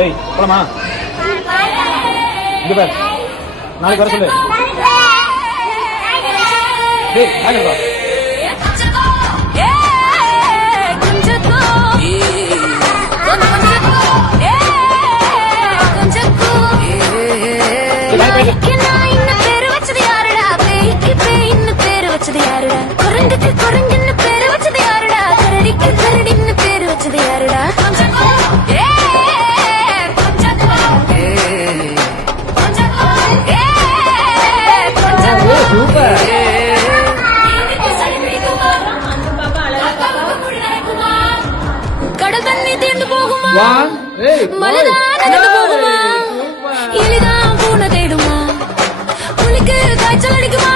டேய் போலாமா? இங்க பாரு, நாளைக்கு வர சொல்லு. டேய் நாளைக்கு வா. கடல் தண்ணி தீர்ந்து போகுமா? மலதான் போகுமா? இலிதான் பூனை தேடுமா? புலிக்கு காய்ச்சல் அடிக்குமா?